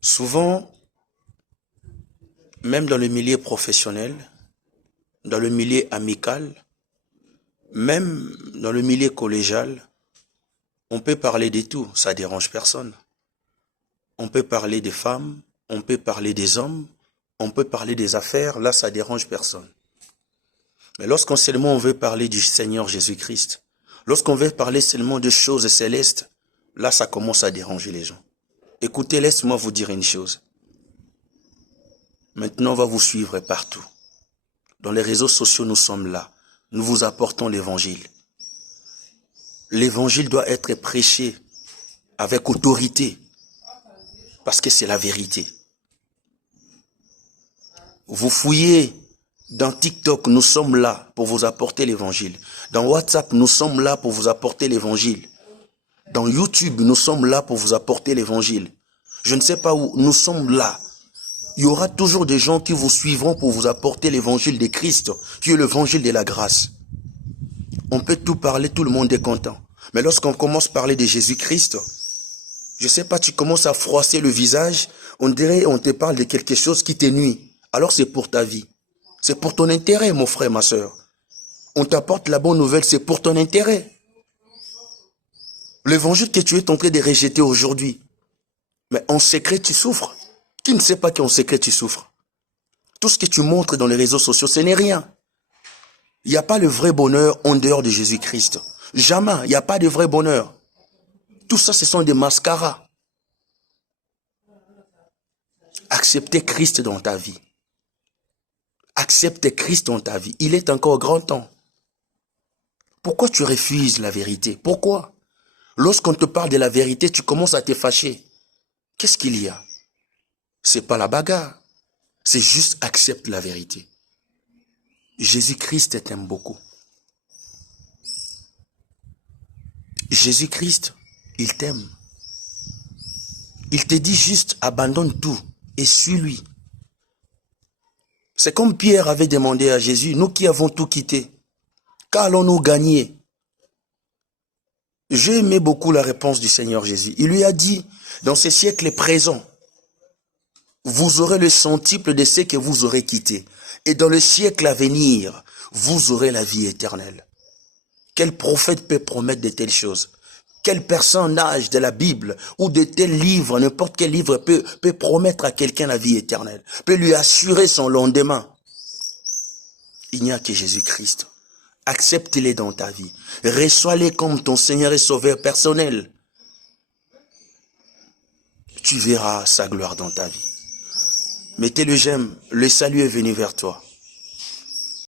Souvent, même dans le milieu professionnel, dans le milieu amical, même dans le milieu collégial, on peut parler de tout, ça dérange personne. On peut parler des femmes, on peut parler des hommes, on peut parler des affaires, là ça dérange personne. Mais lorsqu'on seulement on veut parler du Seigneur Jésus-Christ, lorsqu'on veut parler seulement de choses célestes, là ça commence à déranger les gens. Écoutez, laisse-moi vous dire une chose. Maintenant, on va vous suivre partout. Dans les réseaux sociaux, nous sommes là. Nous vous apportons l'évangile. L'évangile doit être prêché avec autorité, parce que c'est la vérité. Vous fouillez dans TikTok, nous sommes là pour vous apporter l'évangile. Dans WhatsApp, nous sommes là pour vous apporter l'évangile. Dans YouTube, nous sommes là pour vous apporter l'évangile. Je ne sais pas où, nous sommes là. Il y aura toujours des gens qui vous suivront pour vous apporter l'évangile de Christ, qui est l'évangile de la grâce. On peut tout parler, tout le monde est content. Mais lorsqu'on commence à parler de Jésus-Christ, je ne sais pas, tu commences à froisser le visage, on dirait on te parle de quelque chose qui te nuit. Alors c'est pour ta vie. C'est pour ton intérêt, mon frère, ma soeur. On t'apporte la bonne nouvelle, c'est pour ton intérêt. L'évangile que tu es en train de rejeter aujourd'hui, mais en secret tu souffres. Qui ne sait pas qu'en secret tu souffres? Tout ce que tu montres dans les réseaux sociaux, ce n'est rien. Il n'y a pas le vrai bonheur en dehors de Jésus-Christ. Jamais, il n'y a pas de vrai bonheur. Tout ça, ce sont des mascaras. Acceptez Christ dans ta vie. Accepte Christ dans ta vie. Il est encore grand temps. Pourquoi tu refuses la vérité? Pourquoi? Lorsqu'on te parle de la vérité, tu commences à te fâcher. Qu'est-ce qu'il y a? C'est pas la bagarre. C'est juste accepte la vérité. Jésus-Christ t'aime beaucoup. Jésus-Christ, il t'aime. Il te dit juste abandonne tout et suis-lui. C'est comme Pierre avait demandé à Jésus, nous qui avons tout quitté, qu'allons-nous gagner? J'ai aimé beaucoup la réponse du Seigneur Jésus. Il lui a dit, dans ce siècle présent, vous aurez le centuple de ce que vous aurez quitté. Et dans le siècle à venir, vous aurez la vie éternelle. Quel prophète peut promettre de telles choses? Quel personnage de la Bible ou de tels livres, n'importe quel livre peut promettre à quelqu'un la vie éternelle, peut lui assurer son lendemain? Il n'y a que Jésus-Christ. Accepte-les dans ta vie. Reçois-les comme ton Seigneur et Sauveur personnel. Tu verras sa gloire dans ta vie. Mettez le j'aime, le salut est venu vers toi.